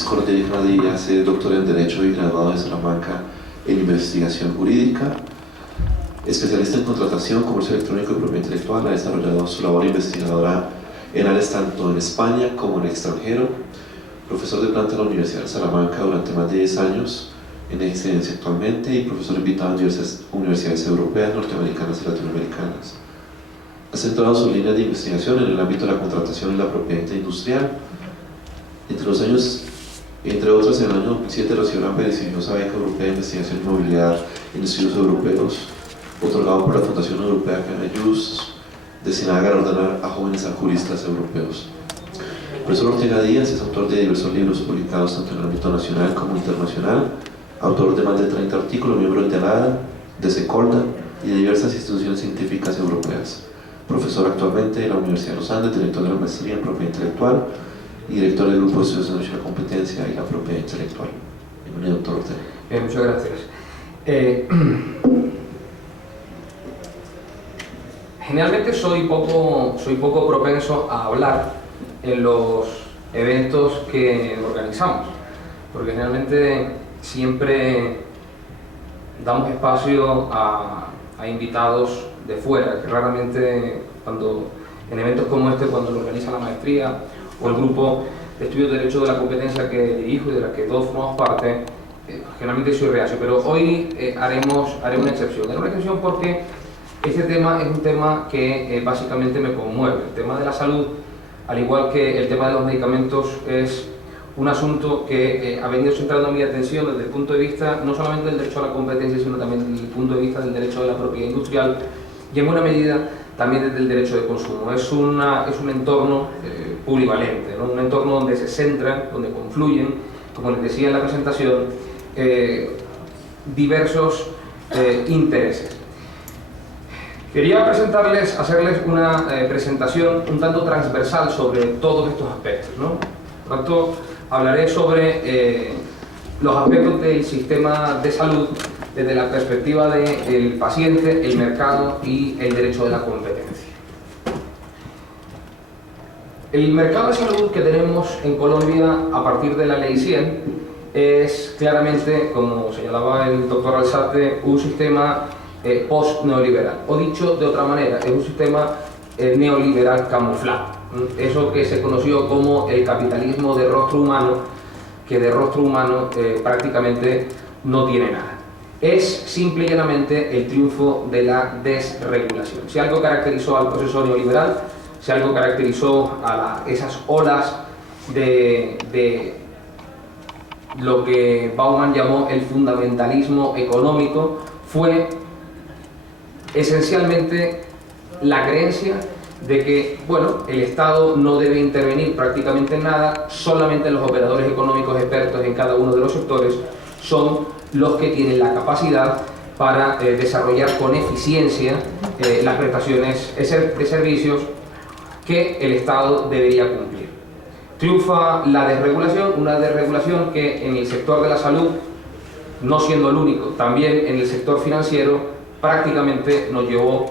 Francisco Rodríguez Díaz es doctor en Derecho y graduado de Salamanca en Investigación Jurídica. Especialista en contratación, comercio electrónico y propiedad intelectual, ha desarrollado su labor investigadora en áreas tanto en España como en el extranjero. Profesor de planta en la Universidad de Salamanca durante más de 10 años, en excedencia actualmente, y profesor invitado en diversas universidades europeas, norteamericanas y latinoamericanas. Ha centrado sus líneas de investigación en el ámbito de la contratación y la propiedad industrial. Entre otras, en el año 2007 recibió la prestigiosa beca europea de investigación inmobiliaria en estudios europeos, otorgado por la Fundación Europea Canayús, destinada a galardonar a jóvenes juristas europeos. El profesor Ortega Díaz es autor de diversos libros publicados tanto en el ámbito nacional como internacional, autor de más de 30 artículos, miembro de ALADA, de SECOLDA y de diversas instituciones científicas europeas. Profesor actualmente de la Universidad de los Andes, director de la maestría en propiedad intelectual y director del grupo de estudios de la competencia y la propiedad intelectual. Bienvenido, doctor Ortega. Muchas gracias. Generalmente soy poco propenso a hablar en los eventos que organizamos, porque generalmente siempre damos espacio a invitados de fuera, que raramente en eventos como este, cuando lo organiza la maestría o el grupo de estudios de Derecho de la competencia que dirijo y de la que todos formamos parte, generalmente soy reacio, pero hoy haré una excepción. Haré una excepción porque este tema es un tema que básicamente me conmueve. El tema de la salud, al igual que el tema de los medicamentos, es un asunto que ha venido centrando mi atención desde el punto de vista no solamente del derecho a la competencia, sino también desde el punto de vista del derecho de la propiedad industrial y en buena medida también desde el derecho de consumo. Es un entorno polivalente, ¿no? Un entorno donde se centran, donde confluyen, como les decía en la presentación, diversos intereses. Quería hacerles una presentación un tanto transversal sobre todos estos aspectos, ¿no? Por tanto, hablaré sobre los aspectos del sistema de salud desde la perspectiva del paciente, el mercado y el derecho de la competencia. El mercado de salud que tenemos en Colombia a partir de la Ley 100 es claramente, como señalaba el doctor Alzate, un sistema post-neoliberal, o dicho de otra manera, es un sistema neoliberal camuflado. Eso que se conoció como el capitalismo de rostro humano, que de rostro humano prácticamente no tiene nada. Es simple y llanamente el triunfo de la desregulación. Si algo caracterizó al proceso neoliberal, si algo caracterizó a esas olas de lo que Bauman llamó el fundamentalismo económico, fue esencialmente la creencia de que, bueno, el Estado no debe intervenir prácticamente en nada, solamente los operadores económicos expertos en cada uno de los sectores son los que tienen la capacidad para desarrollar con eficiencia las prestaciones de servicios que el Estado debería cumplir. Triunfa la desregulación, una desregulación que en el sector de la salud, no siendo el único, también en el sector financiero, prácticamente nos llevó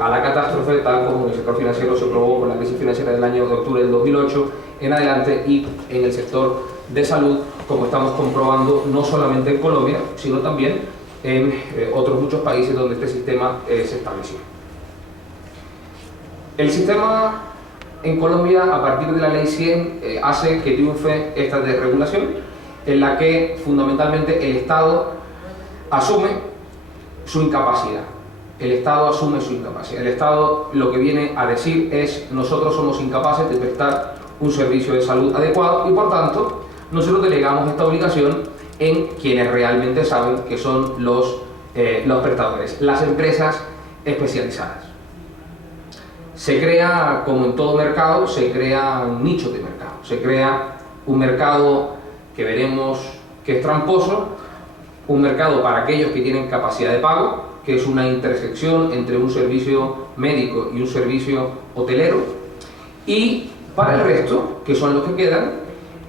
a la catástrofe, tal como en el sector financiero se probó con la crisis financiera del año de octubre del 2008 en adelante, y en el sector de salud, como estamos comprobando no solamente en Colombia, sino también en otros muchos países donde este sistema se estableció. El sistema en Colombia, a partir de la Ley 100, hace que triunfe esta desregulación, en la que fundamentalmente el Estado asume su incapacidad. El Estado asume su incapacidad. El Estado lo que viene a decir es: nosotros somos incapaces de prestar un servicio de salud adecuado y por tanto nosotros delegamos esta obligación en quienes realmente saben, que son los prestadores, las empresas especializadas. Se crea, como en todo mercado, se crean nichos de mercado. Se crea un mercado que veremos que es tramposo, un mercado para aquellos que tienen capacidad de pago, que es una intersección entre un servicio médico y un servicio hotelero, y para el resto, que son los que quedan,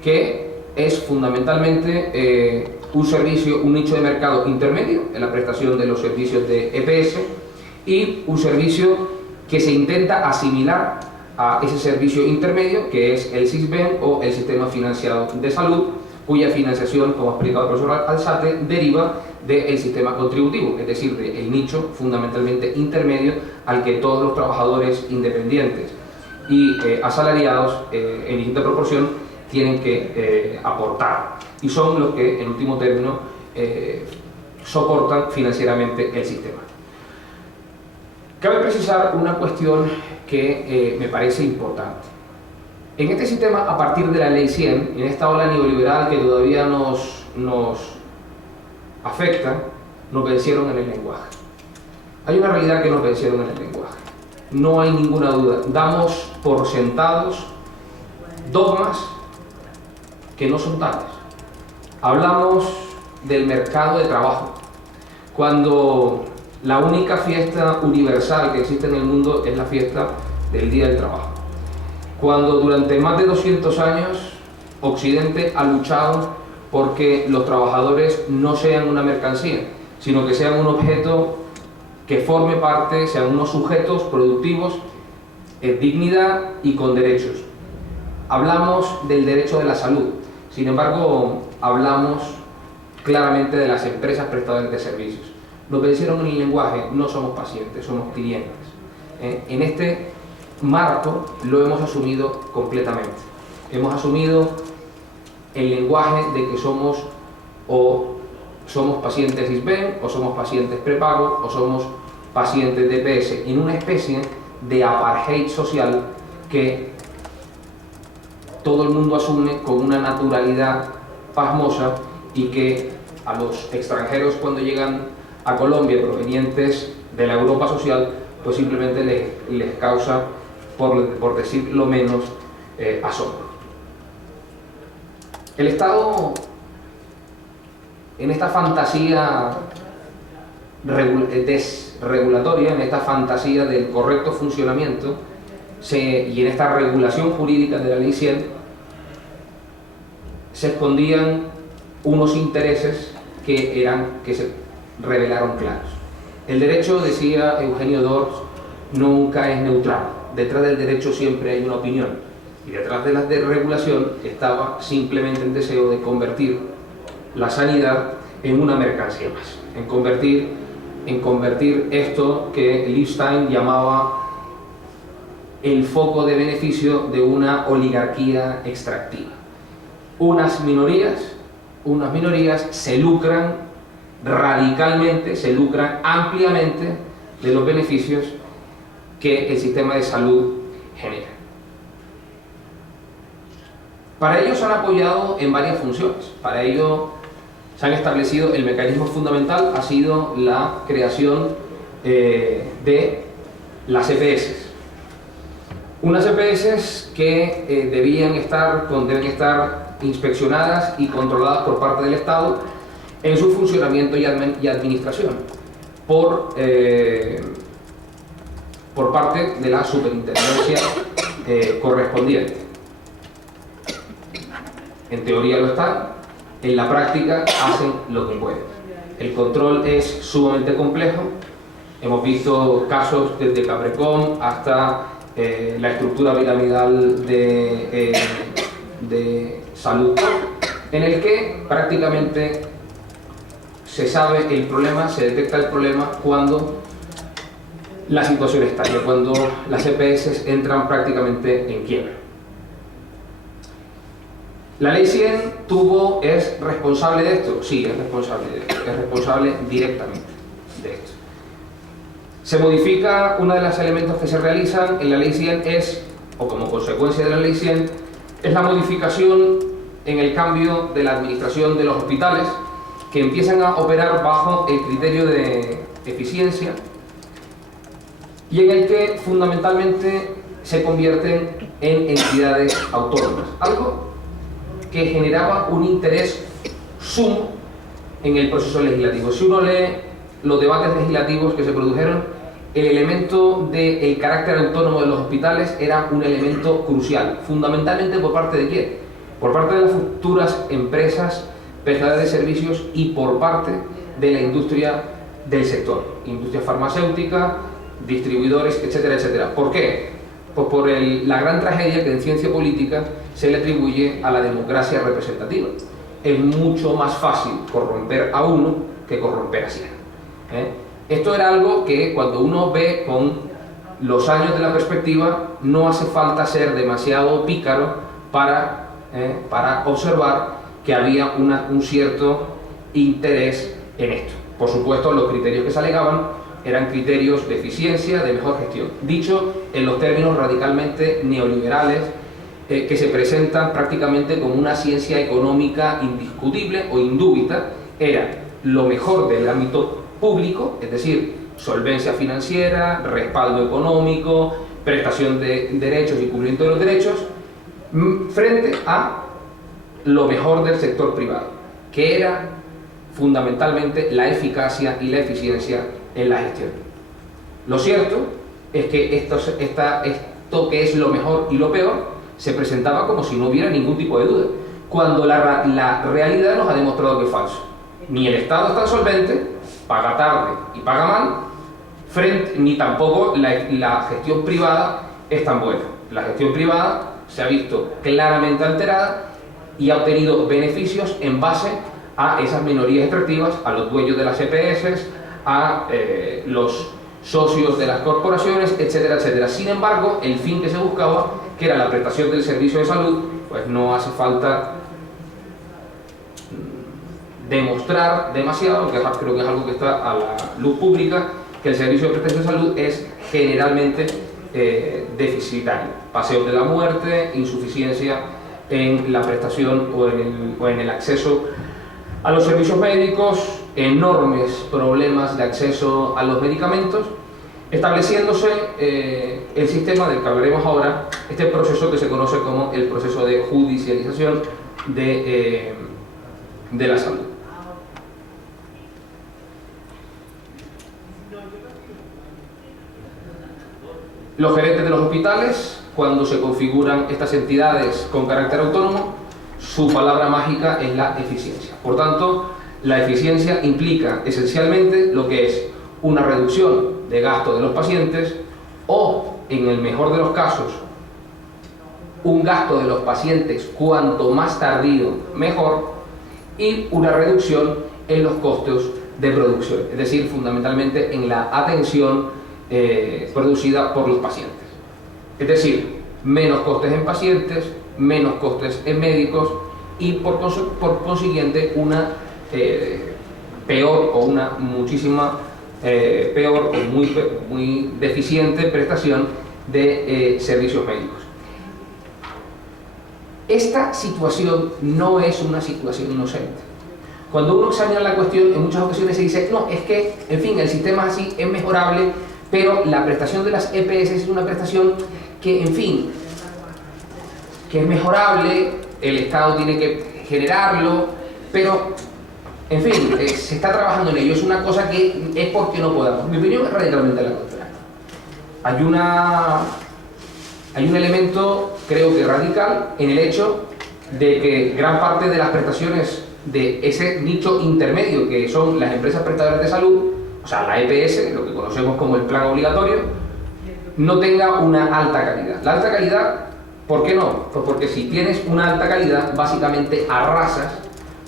que es fundamentalmente un nicho de mercado intermedio en la prestación de los servicios de EPS, y un servicio que se intenta asimilar a ese servicio intermedio, que es el SISBEN o el Sistema Financiado de Salud, cuya financiación, como ha explicado el profesor Alzate, deriva del sistema contributivo, es decir, del nicho fundamentalmente intermedio al que todos los trabajadores independientes y asalariados en distinta proporción tienen que aportar, y son los que, en último término, soportan financieramente el sistema. Cabe precisar una cuestión que me parece importante. En este sistema, a partir de la Ley 100, en esta ola neoliberal que todavía nos afecta, nos vencieron en el lenguaje. Hay una realidad que nos vencieron en el lenguaje. No hay ninguna duda. Damos por sentados dogmas que no son tales. Hablamos del mercado de trabajo, cuando la única fiesta universal que existe en el mundo es la fiesta del Día del Trabajo. Cuando durante más de 200 años Occidente ha luchado porque los trabajadores no sean una mercancía, sino que sean un objeto que forme parte, sean unos sujetos productivos en dignidad y con derechos. Hablamos del derecho de la salud, sin embargo, hablamos claramente de las empresas prestadoras de servicios. Nos vencieron en el lenguaje, no somos pacientes, somos clientes. En este marco lo hemos asumido completamente. Hemos asumido el lenguaje de que somos pacientes ISBEN, o somos pacientes prepago, o somos pacientes DPS, en una especie de apartheid social que todo el mundo asume con una naturalidad pasmosa, y que a los extranjeros, cuando llegan a Colombia provenientes de la Europa social, pues simplemente les causa, por decir lo menos, asombro. El Estado, en esta fantasía desregulatoria, en esta fantasía del correcto funcionamiento y en esta regulación jurídica de la Ley 100, se escondían unos intereses que se revelaron claros. El derecho, decía Eugenio Dors, nunca es neutral. Detrás del derecho siempre hay una opinión, y detrás de la desregulación estaba simplemente el deseo de convertir la sanidad en una mercancía más, en convertir esto que Liebstein llamaba el foco de beneficio de una oligarquía extractiva. Unas minorías se lucran radicalmente, se lucran ampliamente de los beneficios que el sistema de salud genera. Para ello se han apoyado en varias funciones. Para ello se han establecido, el mecanismo fundamental ha sido la creación de las EPS. Unas EPS que deben estar inspeccionadas y controladas por parte del Estado en su funcionamiento y administración por parte de la superintendencia correspondiente. En teoría lo están, en la práctica hacen lo que pueden. El control es sumamente complejo. Hemos visto casos desde Caprecom hasta la estructura piramidal de salud, en el que prácticamente se sabe el problema, se detecta el problema cuando la situación estalla, cuando las EPS entran prácticamente en quiebra. ¿La Ley 100 es responsable de esto? Sí, es responsable de esto, es responsable directamente de esto. Se modifica, uno de los elementos que se realizan en la Ley 100 o como consecuencia de la Ley 100, es la modificación en el cambio de la administración de los hospitales, que empiezan a operar bajo el criterio de eficiencia y en el que fundamentalmente se convierten en entidades autónomas, algo que generaba un interés sumo en el proceso legislativo. Si uno lee los debates legislativos que se produjeron, el elemento del carácter autónomo de los hospitales era un elemento crucial, fundamentalmente por parte de quién, por parte de las futuras empresas prestadoras de servicios y por parte de la industria del sector, industria farmacéutica, distribuidores, etcétera, etcétera. ¿Por qué? Pues por la gran tragedia que en ciencia política se le atribuye a la democracia representativa. es mucho más fácil corromper a uno que corromper a 100. Esto era algo que cuando uno ve con los años de la perspectiva, no hace falta ser demasiado pícaro para observar que había un cierto interés en esto. Por supuesto, los criterios que se alegaban eran criterios de eficiencia, de mejor gestión. Dicho en los términos radicalmente neoliberales, que se presentan prácticamente como una ciencia económica indiscutible o indúbita, era lo mejor del ámbito público, es decir, solvencia financiera, respaldo económico, prestación de derechos y cumplimiento de los derechos, frente a lo mejor del sector privado, que era fundamentalmente la eficacia y la eficiencia en la gestión. Lo cierto es que esto que es lo mejor y lo peor se presentaba como si no hubiera ningún tipo de duda, cuando la realidad nos ha demostrado que es falso. Ni el Estado es tan solvente, paga tarde y paga mal, ni tampoco la gestión privada es tan buena. La gestión privada se ha visto claramente alterada y ha obtenido beneficios en base a esas minorías extractivas, a los dueños de las EPS, a los socios de las corporaciones, etcétera, etcétera. Sin embargo, el fin que se buscaba, que era la prestación del servicio de salud, pues no hace falta demostrar demasiado, que creo que es algo que está a la luz pública, que el servicio de prestación de salud es generalmente deficitario. Paseos de la muerte, insuficiencia en la prestación o en el acceso a los servicios médicos, enormes problemas de acceso a los medicamentos, estableciéndose el sistema del que hablaremos ahora, este proceso que se conoce como el proceso de judicialización de la salud. Los gerentes de los hospitales, cuando se configuran estas entidades con carácter autónomo, su palabra mágica es la eficiencia. Por tanto, la eficiencia implica esencialmente lo que es una reducción de gasto de los pacientes o, en el mejor de los casos, un gasto de los pacientes cuanto más tardío mejor, y una reducción en los costos de producción, es decir, fundamentalmente en la atención producida por los pacientes. Es decir, menos costes en pacientes, menos costes en médicos y por consiguiente una peor o una muchísima peor o muy deficiente prestación de servicios médicos. Esta situación no es una situación inocente. Cuando uno examina la cuestión, en muchas ocasiones se dice, no, es que, en fin, el sistema así es mejorable, pero la prestación de las EPS es una prestación que, en fin, que es mejorable, el Estado tiene que generarlo, pero, en fin, se está trabajando en ello, es una cosa que es porque no podamos. Mi opinión es radicalmente la contraria. Hay un elemento, creo que radical, en el hecho de que gran parte de las prestaciones de ese nicho intermedio, que son las empresas prestadoras de salud, o sea, la EPS, lo que conocemos como el plan obligatorio, no tenga una alta calidad. La alta calidad, ¿por qué no? Pues porque si tienes una alta calidad, básicamente arrasas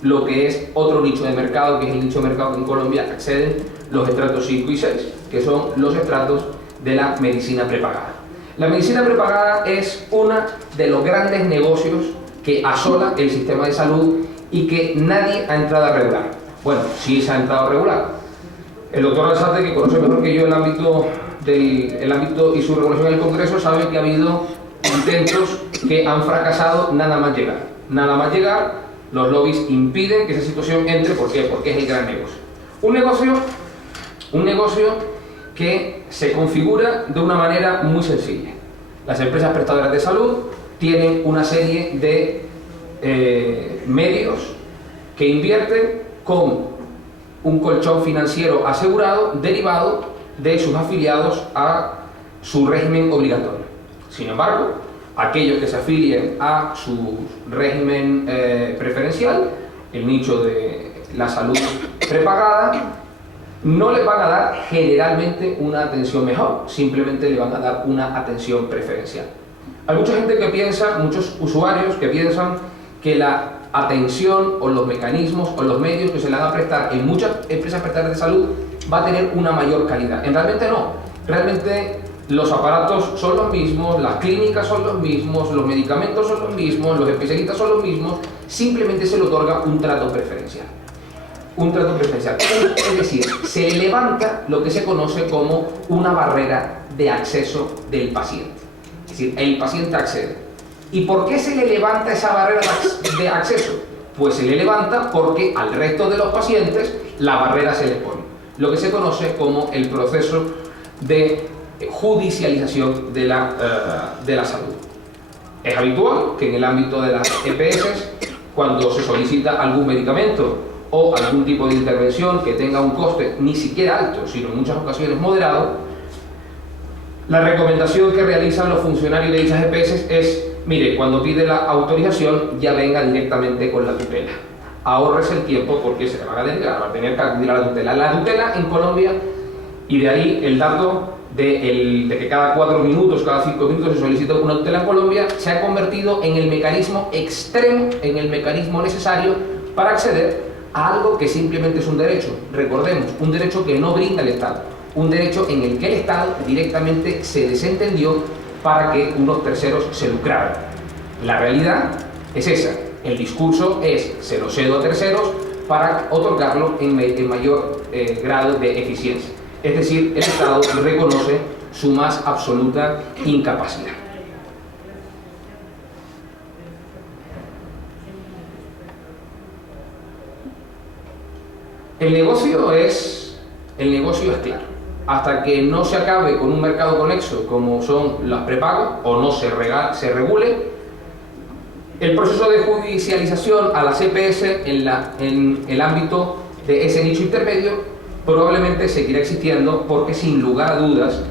lo que es otro nicho de mercado, que es el nicho de mercado que en Colombia acceden los estratos 5 y 6, que son los estratos de la medicina prepagada. La medicina prepagada es uno de los grandes negocios que asola el sistema de salud y que nadie ha entrado a regular. Bueno, sí se ha entrado a regular. El doctor Alzate, que conoce mejor que yo el ámbito y su regulación en el Congreso, sabe que ha habido intentos que han fracasado nada más llegar. Nada más llegar, los lobbies impiden que esa situación entre. ¿Por qué? Porque es el gran negocio. Un negocio que se configura de una manera muy sencilla. Las empresas prestadoras de salud tienen una serie de medios que invierten con un colchón financiero asegurado derivado de sus afiliados a su régimen obligatorio. Sin embargo, aquellos que se afilien a su régimen preferencial, el nicho de la salud prepagada, no les van a dar generalmente una atención mejor, simplemente le van a dar una atención preferencial. Hay mucha gente que piensa, muchos usuarios que piensan que la atención o los mecanismos o los medios que se le van a prestar en muchas empresas prestadoras de salud va a tener una mayor calidad. Realmente no. Realmente los aparatos son los mismos, las clínicas son los mismos, los medicamentos son los mismos, los especialistas son los mismos, simplemente se le otorga un trato preferencial. Un trato preferencial. Es decir, se levanta lo que se conoce como una barrera de acceso del paciente. Es decir, el paciente accede. ¿Y por qué se le levanta esa barrera de acceso? Pues se le levanta porque al resto de los pacientes la barrera se le pone. Lo que se conoce como el proceso de judicialización de la salud. Es habitual que en el ámbito de las EPS, cuando se solicita algún medicamento o algún tipo de intervención que tenga un coste ni siquiera alto, sino en muchas ocasiones moderado, la recomendación que realizan los funcionarios de dichas EPS es: mire, cuando pide la autorización ya venga directamente con la tutela. Ahórrese el tiempo porque se le van a dedicar, va a tener que acudir a la tutela. La tutela en Colombia, y de ahí el dato de que cada 4 minutos, cada 5 minutos se solicita una tutela en Colombia, se ha convertido en el mecanismo extremo, en el mecanismo necesario para acceder a algo que simplemente es un derecho. Recordemos, un derecho que no brinda el Estado, un derecho en el que el Estado directamente se desentendió para que unos terceros se lucraran. La realidad es esa. El discurso es: se lo cedo a terceros para otorgarlo en mayor grado de eficiencia. Es decir, el Estado reconoce su más absoluta incapacidad. El negocio es claro. Hasta que no se acabe con un mercado conexo como son las prepagos o no se regule, el proceso de judicialización a las EPS en el ámbito de ese nicho intermedio probablemente seguirá existiendo, porque sin lugar a dudas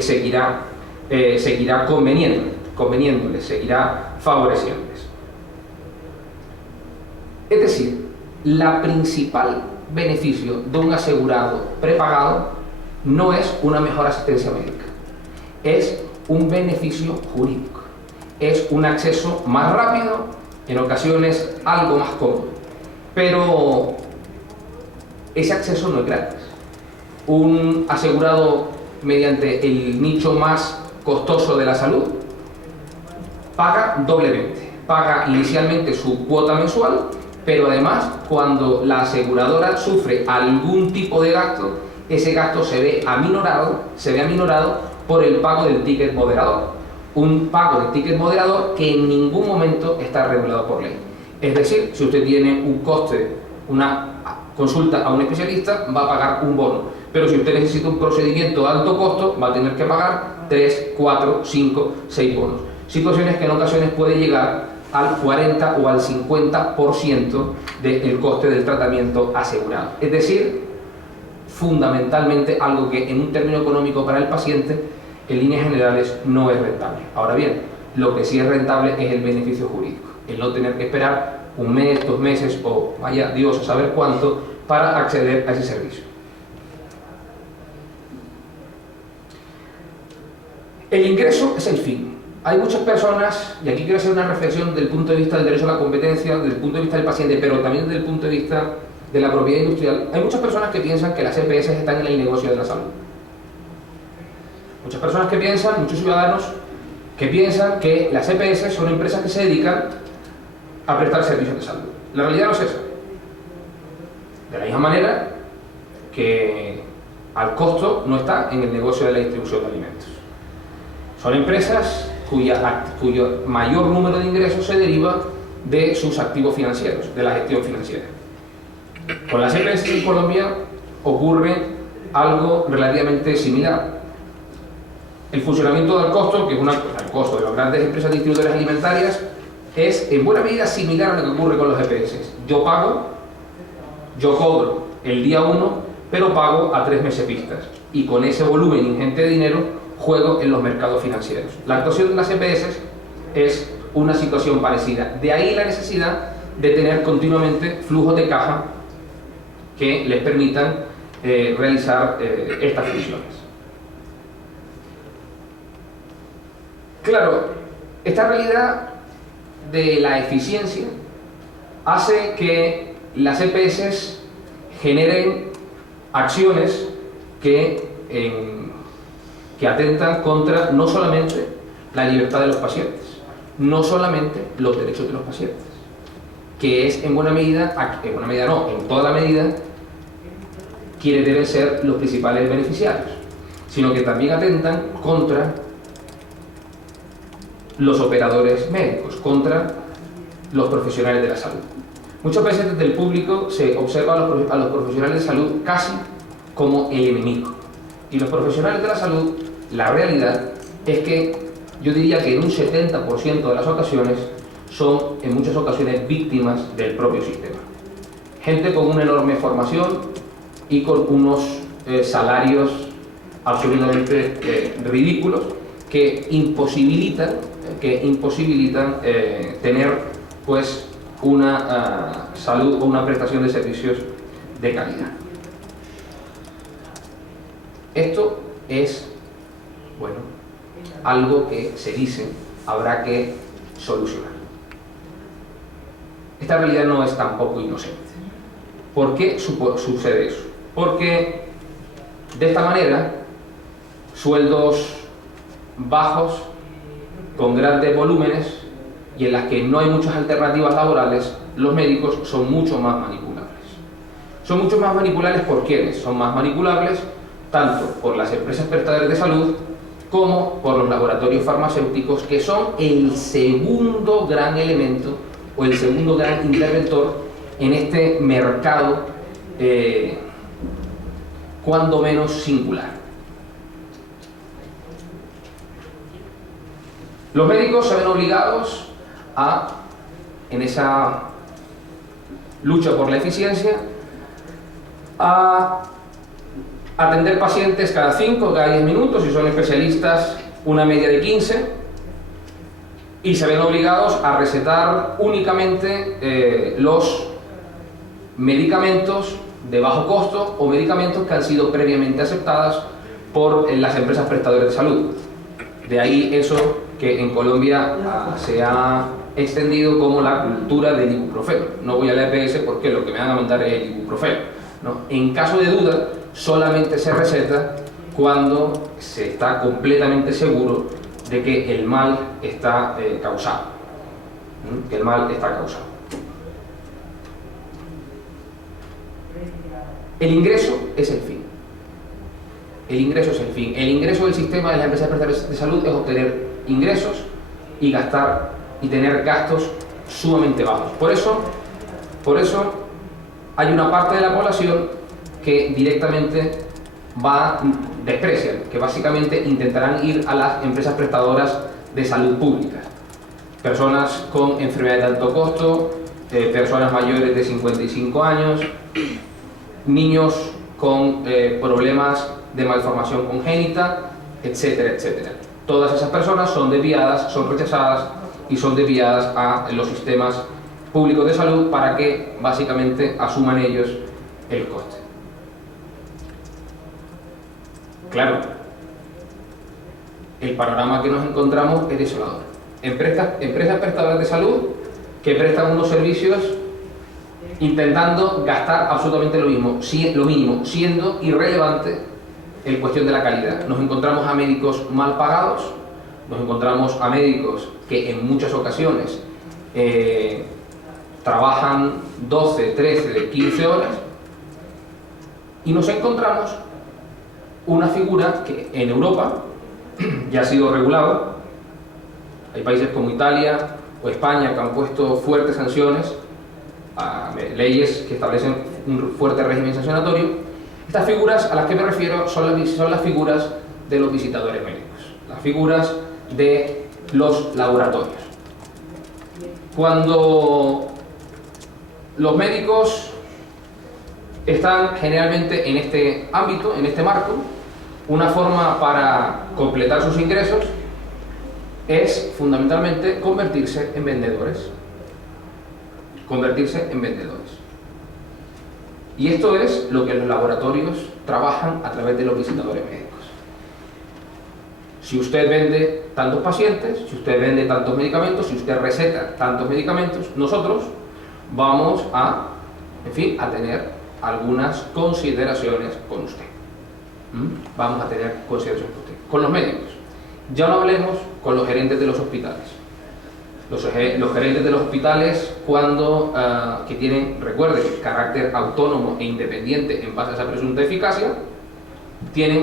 seguirá conveniéndoles, seguirá favoreciéndoles. Es decir, la principal beneficio de un asegurado prepagado no es una mejor asistencia médica, es un beneficio jurídico, es un acceso más rápido, en ocasiones algo más cómodo, pero ese acceso no es gratis. Un asegurado, mediante el nicho más costoso de la salud, paga doblemente. Paga inicialmente su cuota mensual, pero además, cuando la aseguradora sufre algún tipo de gasto, ese gasto se ve aminorado por el pago del ticket moderador. Un pago de ticket moderador que en ningún momento está regulado por ley. Es decir, si usted tiene un coste, una consulta a un especialista, va a pagar un bono. Pero si usted necesita un procedimiento de alto costo, va a tener que pagar 3, 4, 5, 6 bonos. Situaciones que en ocasiones puede llegar al 40 o al 50% del coste del tratamiento asegurado. Es decir, fundamentalmente algo que en un término económico para el paciente, en líneas generales, no es rentable. Ahora bien, lo que sí es rentable es el beneficio jurídico, el no tener que esperar un mes, 2 meses o vaya Dios a saber cuánto para acceder a ese servicio. El ingreso es el fin. Hay muchas personas, y aquí quiero hacer una reflexión desde el punto de vista del derecho a la competencia, desde el punto de vista del paciente, pero también desde el punto de vista de la propiedad industrial. Hay muchas personas que piensan que las EPS están en el negocio de la salud. Muchas personas que piensan, muchos ciudadanos que piensan que las EPS son empresas que se dedican a prestar servicios de salud. La realidad no es esa. De la misma manera que al costo no está en el negocio de la distribución de alimentos. Son empresas cuyo mayor número de ingresos se deriva de sus activos financieros, de la gestión financiera. Con las EPS en Colombia ocurre algo relativamente similar. El funcionamiento del costo, que es el costo de las grandes empresas distribuidoras alimentarias, es en buena medida similar a lo que ocurre con los EPS. Yo cobro el día 1, pero pago a 3 meses vistas. Y con ese volumen ingente de dinero juego en los mercados financieros. La actuación de las EPS es una situación parecida. De ahí la necesidad de tener continuamente flujos de caja que les permitan realizar estas funciones. Claro, esta realidad de la eficiencia hace que las EPS generen acciones que atentan contra no solamente la libertad de los pacientes, no solamente los derechos de los pacientes, que es en buena medida, en toda la medida, quienes deben ser los principales beneficiarios, sino que también atentan contra los operadores médicos, contra los profesionales de la salud. Muchas veces desde el público se observa a los profesionales de salud casi como el enemigo. Y los profesionales de la salud, la realidad es que yo diría que en un 70% de las ocasiones son en muchas ocasiones víctimas del propio sistema. Gente con una enorme formación y con unos salarios absolutamente ridículos que imposibilitan tener pues una salud o una prestación de servicios de calidad. Esto es, bueno, algo que se dice habrá que solucionar. Esta realidad no es tampoco inocente. ¿Por qué sucede eso? Porque de esta manera sueldos bajos con grandes volúmenes y en las que no hay muchas alternativas laborales, los médicos son mucho más manipulables. Son mucho más manipulables por quienes son más manipulables, tanto por las empresas prestadoras de salud como por los laboratorios farmacéuticos, que son el segundo gran elemento o el segundo gran interventor en este mercado cuando menos singular. Los médicos se ven obligados a, en esa lucha por la eficiencia, a atender pacientes cada 5, cada 10 minutos, si son especialistas, una media de 15, y se ven obligados a recetar únicamente los medicamentos de bajo costo o medicamentos que han sido previamente aceptadas por las empresas prestadoras de salud. De ahí eso que en Colombia se ha extendido como la cultura del ibuprofeno. No voy a la EPS porque lo que me van a mandar es el ibuprofeno, ¿no? En caso de duda, solamente se receta cuando se está completamente seguro de que el mal está causado. Que el mal está causado. El ingreso es el fin. El ingreso es el fin. El ingreso del sistema de las empresas prestadoras de salud es obtener ingresos y gastar y tener gastos sumamente bajos. Por eso hay una parte de la población que directamente desprecian, que básicamente intentarán ir a las empresas prestadoras de salud públicas. Personas con enfermedades de alto costo, personas mayores de 55 años, niños con problemas de malformación congénita, etcétera, etcétera. Todas esas personas son desviadas, son rechazadas y son desviadas a los sistemas públicos de salud para que básicamente asuman ellos el coste. Claro, el panorama que nos encontramos es desolador. Empresas prestadoras de salud que prestan unos servicios intentando gastar absolutamente lo mínimo, siendo irrelevante en cuestión de la calidad. Nos encontramos a médicos mal pagados, nos encontramos a médicos que en muchas ocasiones trabajan 12, 13, 15 horas, y nos encontramos una figura que en Europa ya ha sido regulado. Hay países como Italia o España que han puesto fuertes sanciones, leyes que establecen un fuerte régimen sancionatorio. Estas figuras a las que me refiero son las figuras de los visitadores médicos, las figuras de los laboratorios. Cuando los médicos están generalmente en este ámbito, en este marco, una forma para completar sus ingresos es fundamentalmente convertirse en vendedores. Y esto es lo que los laboratorios trabajan a través de los visitadores médicos. Si usted vende tantos pacientes, si usted vende tantos medicamentos, si usted receta tantos medicamentos, nosotros vamos a, en fin, a tener algunas consideraciones con usted. Vamos a tener consideraciones con usted. Con los médicos. Ya no hablemos con los gerentes de los hospitales. Los gerentes de los hospitales, cuando que tienen, recuerden, carácter autónomo e independiente en base a esa presunta eficacia,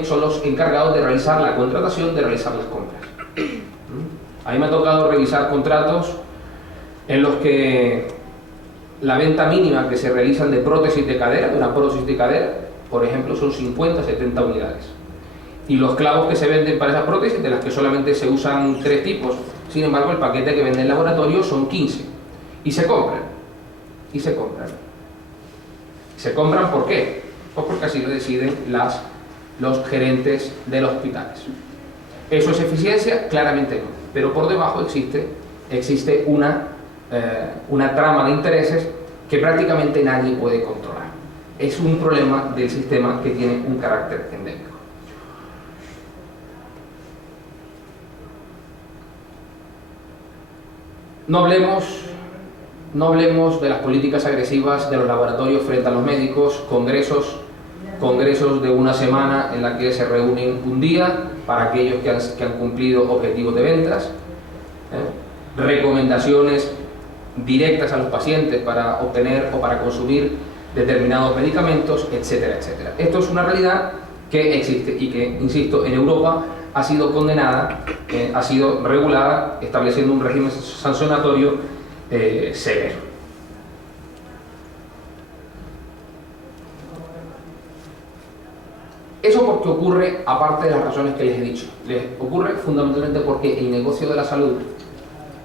son los encargados de realizar la contratación, de realizar las compras. A mí me ha tocado revisar contratos en los que la venta mínima que se realizan de prótesis de cadera, de una prótesis de cadera, por ejemplo, son 50-70 unidades. Y los clavos que se venden para esas prótesis, de las que solamente se usan 3 tipos, sin embargo, el paquete que vende el laboratorio son 15. Y se compran. Y se compran. ¿Se compran por qué? Pues porque así lo deciden los gerentes de los hospitales. ¿Eso es eficiencia? Claramente no. Pero por debajo existe una trama de intereses que prácticamente nadie puede controlar. Es un problema del sistema que tiene un carácter endémico. No hablemos de las políticas agresivas de los laboratorios frente a los médicos, congresos de una semana en la que se reúnen un día para aquellos que han cumplido objetivos de ventas, recomendaciones directas a los pacientes para obtener o para consumir determinados medicamentos, etcétera, etcétera. Esto es una realidad que existe y que, insisto, en Europa ha sido condenada, ha sido regulada, estableciendo un régimen sancionatorio severo. Eso porque ocurre, aparte de las razones que les he dicho, les ocurre fundamentalmente porque el negocio de la salud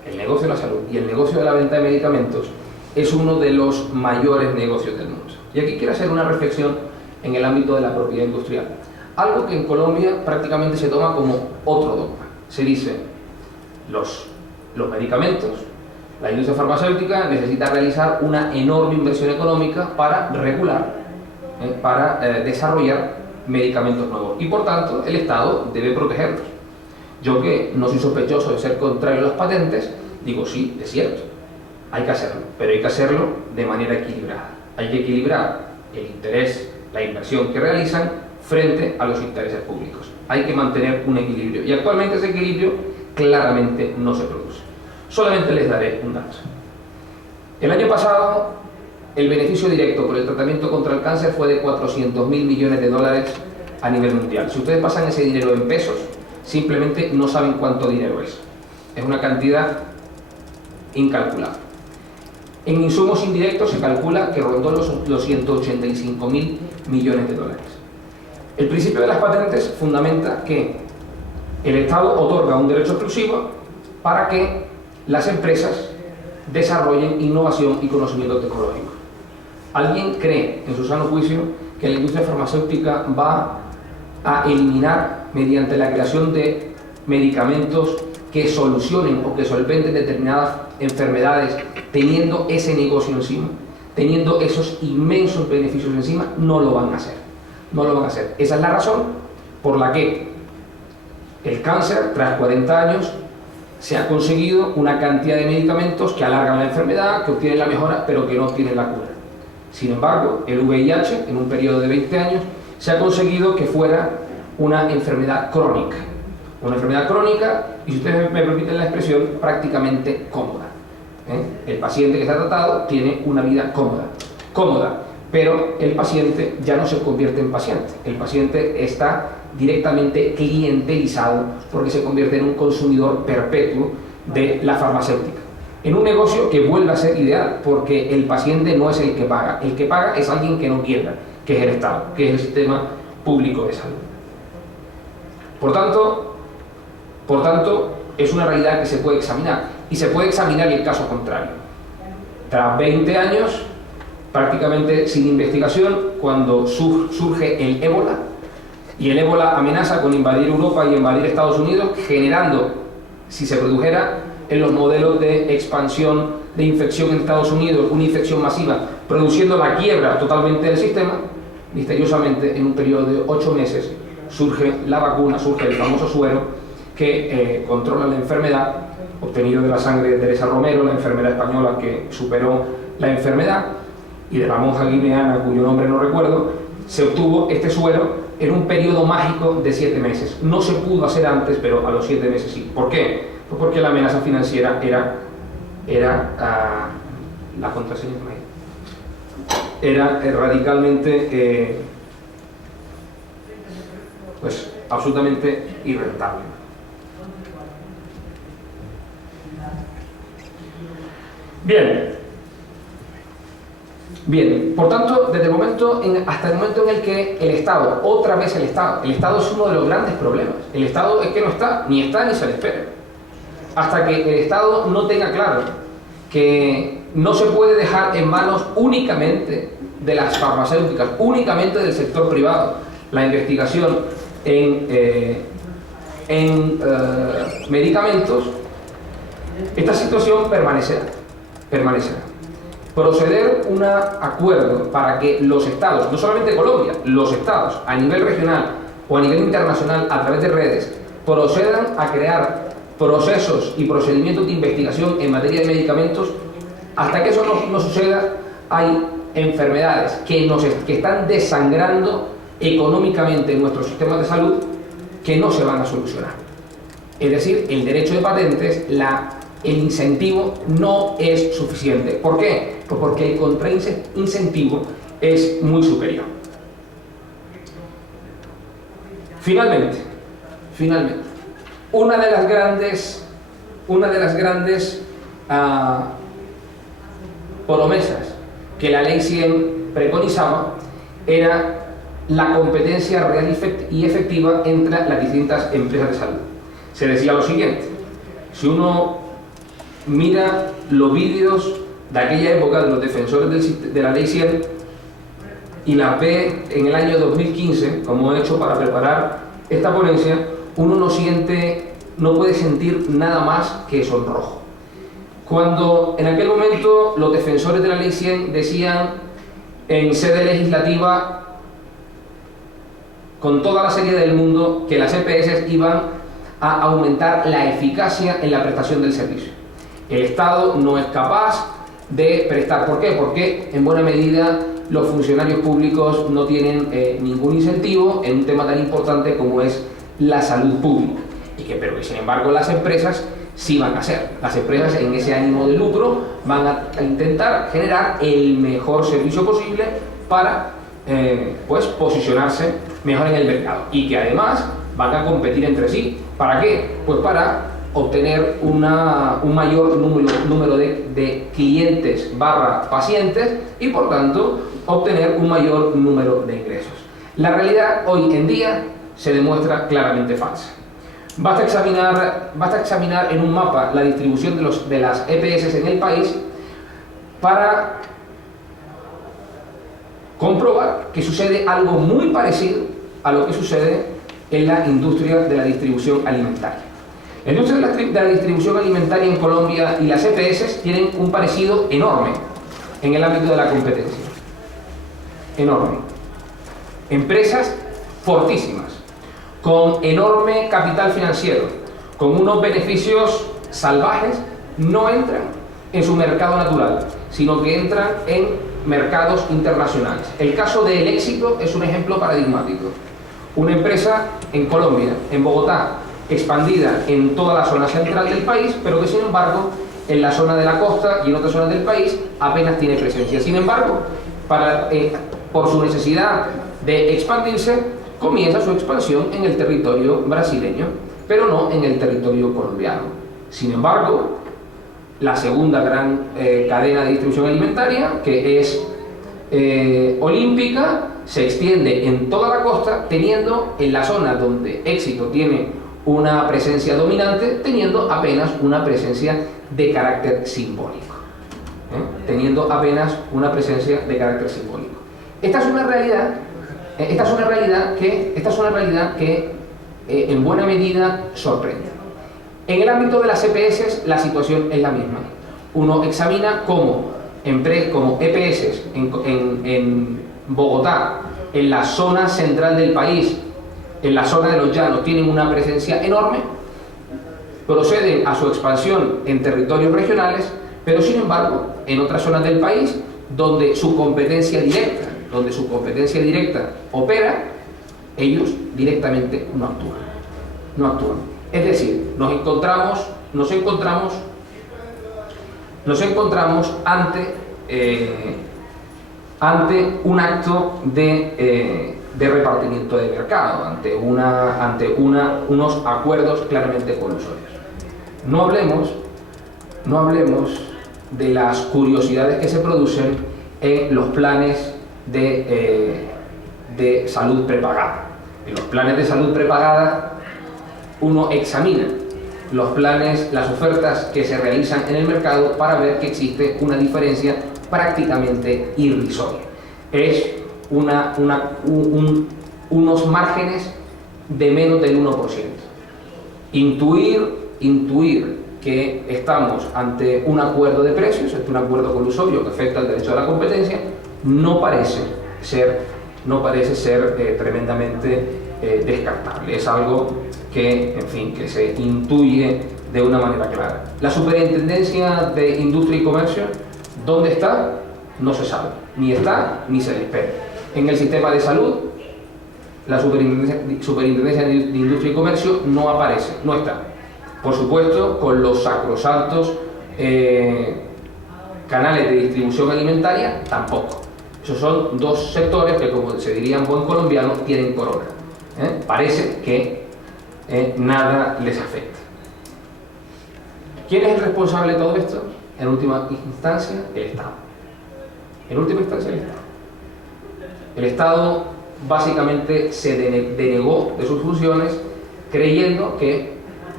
y el negocio de la venta de medicamentos es uno de los mayores negocios del mundo. Y aquí quiero hacer una reflexión en el ámbito de la propiedad industrial. Algo que en Colombia prácticamente se toma como otro dogma. Se dice, los medicamentos, la industria farmacéutica necesita realizar una enorme inversión económica para regular, para desarrollar medicamentos nuevos. Y por tanto, el Estado debe protegerlos. Yo, que no soy sospechoso de ser contrario a las patentes, digo, sí, es cierto, hay que hacerlo, pero hay que hacerlo de manera equilibrada. Hay que equilibrar el interés, la inversión que realizan frente a los intereses públicos. Hay que mantener un equilibrio, y actualmente ese equilibrio claramente no se produce. Solamente les daré un dato. El año pasado, el beneficio directo por el tratamiento contra el cáncer fue de 400.000 millones de dólares a nivel mundial. Si ustedes pasan ese dinero en pesos, simplemente no saben cuánto dinero es. Es una cantidad incalculable. En insumos indirectos se calcula que rondó los 185.000 millones de dólares. El principio de las patentes fundamenta que el Estado otorga un derecho exclusivo para que las empresas desarrollen innovación y conocimiento tecnológico. ¿Alguien cree, en su sano juicio, que la industria farmacéutica va a eliminar, mediante la creación de medicamentos que solucionen o que solventen determinadas enfermedades, teniendo ese negocio encima, teniendo esos inmensos beneficios encima? No lo van a hacer. No lo van a hacer. Esa es la razón por la que el cáncer, tras 40 años, se ha conseguido una cantidad de medicamentos que alargan la enfermedad, que obtienen la mejora, pero que no obtienen la cura. Sin embargo, el VIH, en un periodo de 20 años, se ha conseguido que fuera una enfermedad crónica. Una enfermedad crónica, y si ustedes me permiten la expresión, prácticamente cómoda. El paciente que está tratado tiene una vida cómoda, pero el paciente ya no se convierte en paciente. El paciente está directamente clientelizado porque se convierte en un consumidor perpetuo de la farmacéutica. En un negocio que vuelve a ser ideal, porque el paciente no es el que paga es alguien que no quiebra, que es el Estado, que es el sistema público de salud. Por tanto, es una realidad que se puede examinar, y se puede examinar el caso contrario. Tras 20 años, prácticamente sin investigación, cuando surge el ébola, y el ébola amenaza con invadir Europa y invadir Estados Unidos, generando, si se produjera en los modelos de expansión de infección en Estados Unidos, una infección masiva, produciendo la quiebra totalmente del sistema, misteriosamente, en un periodo de 8 meses, surge la vacuna, surge el famoso suero que controla la enfermedad, obtenido de la sangre de Teresa Romero, la enfermera española que superó la enfermedad y de la monja guineana, cuyo nombre no recuerdo, se obtuvo este suero en un periodo mágico de 7 meses. No se pudo hacer antes, pero a los 7 meses sí. ¿Por qué? Pues porque la amenaza financiera era la contraseña era radicalmente pues absolutamente irrentable. Bien, por tanto, hasta el momento en el que el Estado, otra vez el Estado es uno de los grandes problemas. El Estado es que no está ni se le espera. Hasta que el Estado no tenga claro que no se puede dejar en manos únicamente de las farmacéuticas, únicamente del sector privado, la investigación en medicamentos, esta situación permanecerá. Proceder un acuerdo para que los Estados, no solamente Colombia, los Estados a nivel regional o a nivel internacional a través de redes, procedan a crear procesos y procedimientos de investigación en materia de medicamentos. Hasta que eso no suceda, hay enfermedades que están desangrando económicamente nuestros sistemas de salud que no se van a solucionar. Es decir, el derecho de patentes, el incentivo no es suficiente. ¿Por qué? Pues porque el contraincentivo es muy superior. Finalmente, una de las grandes promesas que la Ley 100 preconizaba era la competencia real y efectiva entre las distintas empresas de salud. Se decía lo siguiente: si uno mira los vídeos de aquella época de los defensores de la Ley 100 y la ve en el año 2015, como he hecho para preparar esta ponencia, uno no puede sentir nada más que sonrojo. Cuando en aquel momento los defensores de la Ley 100 decían en sede legislativa con toda la seriedad del mundo que las EPS iban a aumentar la eficacia en la prestación del servicio. El Estado no es capaz de prestar. ¿Por qué? Porque en buena medida los funcionarios públicos no tienen ningún incentivo en un tema tan importante como es la salud pública. Pero que sin embargo las empresas sí van a hacer. Las empresas, en ese ánimo de lucro, van a intentar generar el mejor servicio posible para pues posicionarse mejor en el mercado, y que además van a competir entre sí. ¿Para qué? Pues para obtener un mayor número de clientes / pacientes y por tanto obtener un mayor número de ingresos. La realidad hoy en día se demuestra claramente falsa. Basta examinar en un mapa la distribución de las EPS en el país para comprobar que sucede algo muy parecido a lo que sucede en la industria de la distribución alimentaria. La industria de la distribución alimentaria en Colombia y las EPS tienen un parecido enorme en el ámbito de la competencia. Enorme. Empresas fortísimas, con enorme capital financiero, con unos beneficios salvajes, no entran en su mercado natural, sino que entran en mercados internacionales. El caso del Éxito es un ejemplo paradigmático. Una empresa en Colombia, en Bogotá, expandida en toda la zona central del país, pero que sin embargo en la zona de la costa y en otras zonas del país apenas tiene presencia. Sin embargo, por su necesidad de expandirse, comienza su expansión en el territorio brasileño, pero no en el territorio colombiano. Sin embargo, la segunda gran cadena de distribución alimentaria, que es Olímpica, se extiende en toda la costa, teniendo en la zona donde Éxito tiene una presencia dominante, teniendo apenas una presencia de carácter simbólico. Teniendo apenas una presencia de carácter simbólico. Esta es una realidad que en buena medida sorprende. En el ámbito de las EPS la situación es la misma. Uno examina cómo EPS en Bogotá, en la zona central del país, en la zona de los llanos, tienen una presencia enorme, proceden a su expansión en territorios regionales, Pero sin embargo, en otras zonas del país, donde su competencia directa opera, ellos directamente no actúan. Es decir, nos encontramos ante un acto de repartimiento de mercado, ante unos acuerdos claramente colusorios. No hablemos de las curiosidades que se producen en los planes de salud prepagada. En los planes de salud prepagada uno examina las ofertas que se realizan en el mercado para ver que existe una diferencia prácticamente irrisoria. Es unos márgenes de menos del 1%. Intuir que estamos ante un acuerdo de precios, ante un acuerdo colusorio que afecta al derecho a la competencia, no parece ser tremendamente descartable. Es algo que se intuye de una manera clara. La Superintendencia de Industria y Comercio, ¿dónde está? No se sabe, ni está ni se le espera. En el sistema de salud, la Superintendencia de Industria y Comercio no aparece, no está. Por supuesto, con los sacrosantos canales de distribución alimentaria, tampoco. Esos son dos sectores que, como se diría en buen colombiano, tienen corona. Parece que nada les afecta. ¿Quién es el responsable de todo esto? En última instancia, el Estado. El Estado básicamente se denegó de sus funciones, creyendo que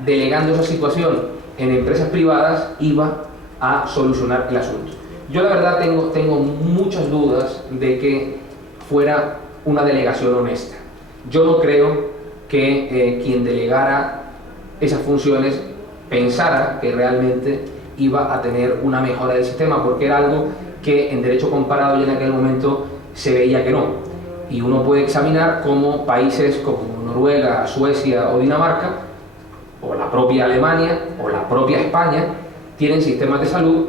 delegando esa situación en empresas privadas iba a solucionar el asunto. Yo la verdad tengo muchas dudas de que fuera una delegación honesta. Yo no creo que quien delegara esas funciones pensara que realmente iba a tener una mejora del sistema, porque era algo que en derecho comparado ya en aquel momento se veía que no. Y uno puede examinar cómo países como Noruega, Suecia o Dinamarca, o la propia Alemania, o la propia España, tienen sistemas de salud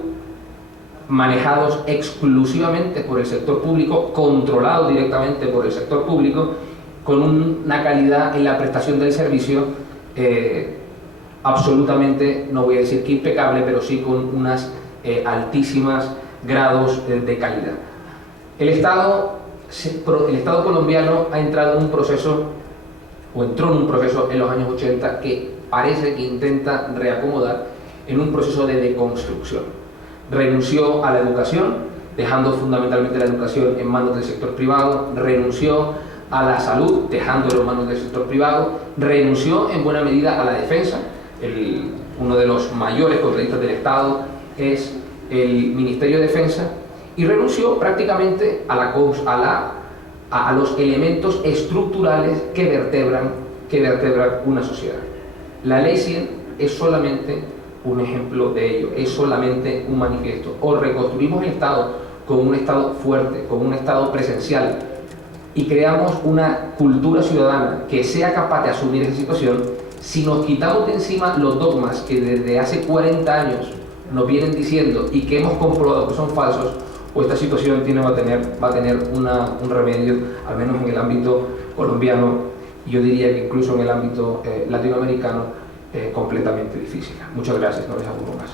manejados exclusivamente por el sector público, controlados directamente por el sector público, con una calidad en la prestación del servicio absolutamente, no voy a decir que impecable, pero sí con unas altísimas grados de calidad. El Estado colombiano ha entrado en un proceso, o entró en un proceso en los años 80 que parece que intenta reacomodar en un proceso de deconstrucción. Renunció a la educación, dejando fundamentalmente la educación en manos del sector privado, renunció a la salud, dejándolo en manos del sector privado, renunció en buena medida a la defensa. Uno de los mayores contratistas del Estado es el Ministerio de Defensa, y renunció prácticamente a los elementos estructurales que vertebran una sociedad. La Ley 100 es solamente un ejemplo de ello, es solamente un manifiesto. O reconstruimos el Estado con un Estado fuerte, con un Estado presencial, y creamos una cultura ciudadana que sea capaz de asumir esa situación. Si nos quitamos de encima los dogmas que desde hace 40 años nos vienen diciendo y que hemos comprobado que son falsos, o esta situación va a tener un remedio, al menos en el ámbito colombiano, y yo diría que incluso en el ámbito latinoamericano, completamente difícil. Muchas gracias, no les aburro más.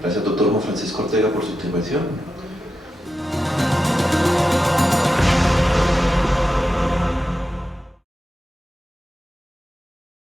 Gracias, doctor Juan Francisco Ortega, por su intervención.